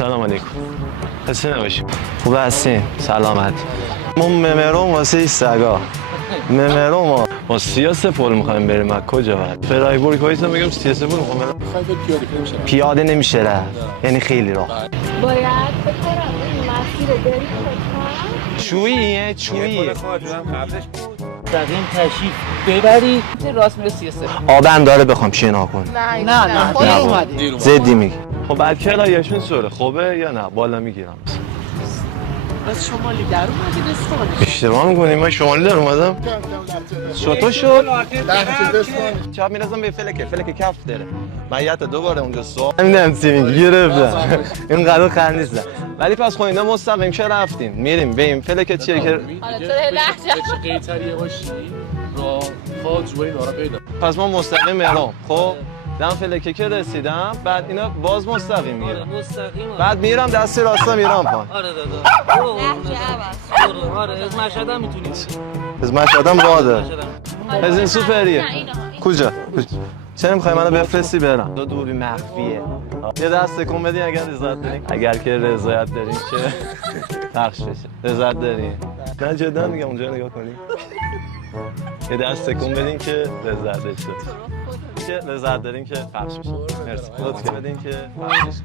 سلام علیکم. خسته نباشید. خوب هستین؟ سلامت. ما ممرون واسه سگا. ممرون ما سیاسه پول میخوایم بریم. از کجا بعد؟ فرایبورگ وایسا بگم سیاسه پول میخوام برم. پیاده نمیشه رفت. یعنی خیلی راه. باید بکنم این مسیر بریم خودم. چوییه چوییه. دقیقاً تشریف ببری راست میره سیاسه. آبم داره بخوام شنا کن. نه خودت اومدی. زدی میگی. خب بعد کرایه‌شون سوره خوبه یا نه؟ بالا میگیرم. از شمالی در اومدی رستوران. اشتباه میکنیم. من شمالی در اومدم. شطور شد. چپ میرسم به فلک کف داره. من یه تا دوباره اونجا سوال نمیدونم چی میگی گرفتم. اینقدر خند نیستم. ولی پس خب اینا مستقیم چه رفتیم؟ میریم بریم فلک چیه که حالا تو لحجه قیتریه باشی راه ها جوی اینا رو پیدا. پس ما مستقیم میرم. خب دم فلکه که رسیدم بعد اینا باز مستقیم میرم. مستقیم. بعد میرم دست راستا میرم پایین. آره دادا. لحجه عوض. آره از مشهد هم میتونی. از مشهدم راه داره. آره. از این سوپریه. نه، اینها. کجا؟ چرا میخوای منو بفرستی برم؟ دو دوری مخفیه. یه دست کن بدین اگر رضایت دارین. اگر که رضایت دارین که پخش بشه. رضایت دارین؟ نه جدا میگم اونجا نگاه کنین. یه دست کن بدین که رضایت بشه. که رضایت دارین که پخش بشه. مرسی. لطفاً بدین که پخش بشه.